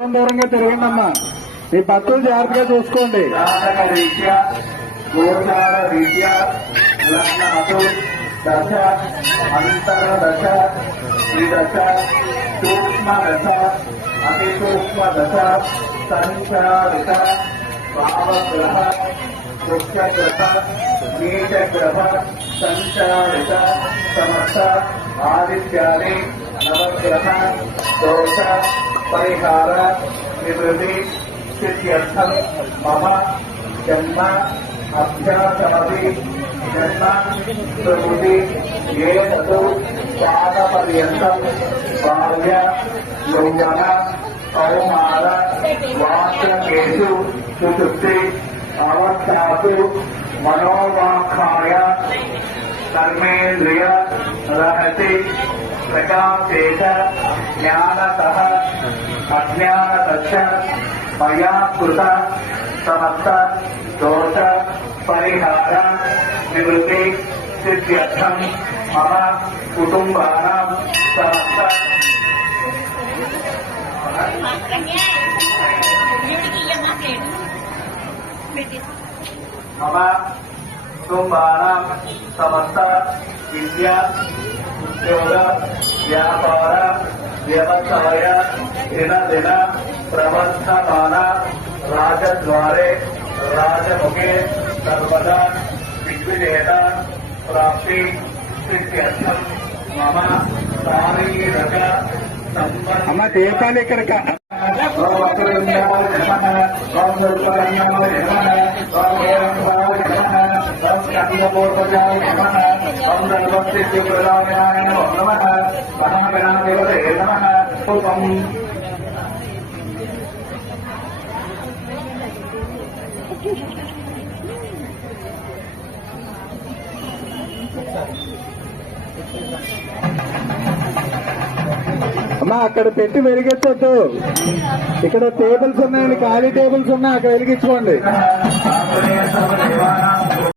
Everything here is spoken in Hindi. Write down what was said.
దూరంగా తిరగండి అమ్మా మీ భక్తులు జాగ్రత్తగా చూసుకోండి. దశ అంతర దశ త్రిదశ సూక్ష్మ దశ అతి సూక్ష్మ దశ సంచార దశ. भावग्रह दुःखग्रह नीचग्रह सञ्चारित समस्त आदित्यादि नवग्रह दोष परिहार निवृत्ति सिद्ध्यर्थम मम जन्म अभ्यासमपि जन्म प्रभृति ये तु पादपर्यन्तं बाल्य यौवन कौमार वात्रकेषु चतुर्थी अवस्थासु मनोवाखाय कर्मेन्द्रिय रहति प्रकाशेत ज्ञानतः अज्ञानतश्च मया कृत समस्त दोष परिहार निवृत्ति सिद्ध्यर्थ मम कुटुंबानां समस्त Yeah. मम कुटुम्बानां समस्त विद्या उद्योग व्यापार व्यवसाय दिन दिन प्रवर्धमान राजद्वारे राजमुखे सर्वदा दिग्विजयता प्राप्ति सिद्ध्यर्थम मम शारीरक అమ్మా అక్కడ పెట్టి వెలిగించొద్దు. ఇక్కడ టేబుల్స్ ఉన్నాయండి ఖాళీ టేబుల్స్ ఉన్నాయి అక్కడ వెలిగించుకోండి.